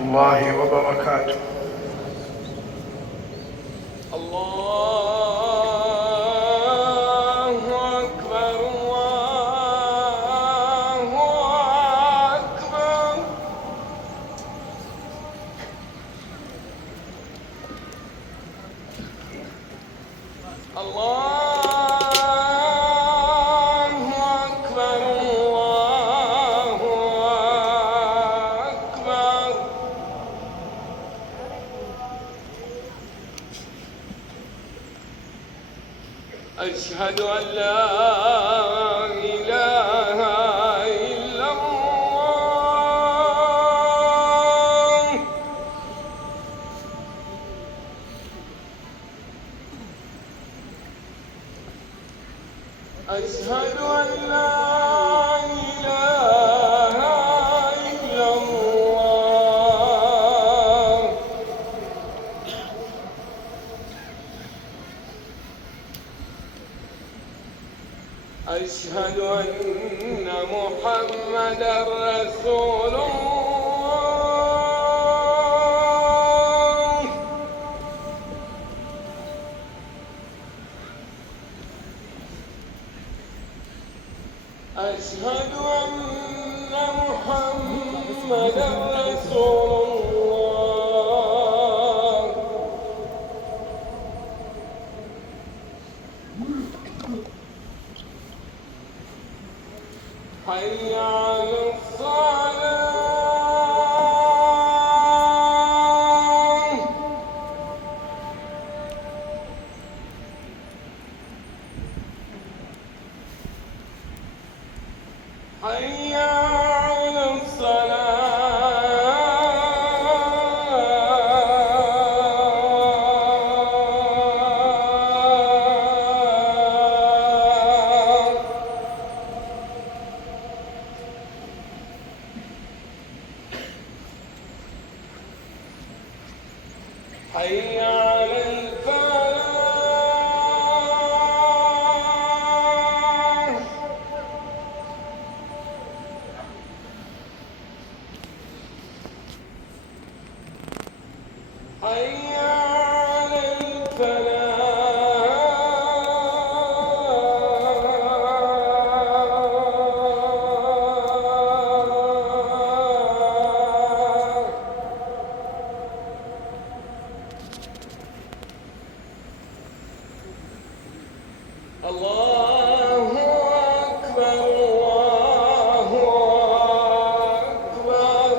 الله وبركاته. الله أكبر الله أكبر. الله أكبر الله أكبر. أشهد أن لا إله إلا الله. أشهد أن لا إله إلا الله. أشهد أن محمدًا رسول الله. أشهد أن محمدًا رسول الله. حي على الصلاة. حي على الصلاة. حي على الفلاح. حي على الفلاح. الله أكبر الله أكبر.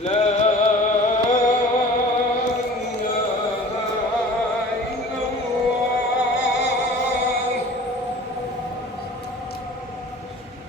لا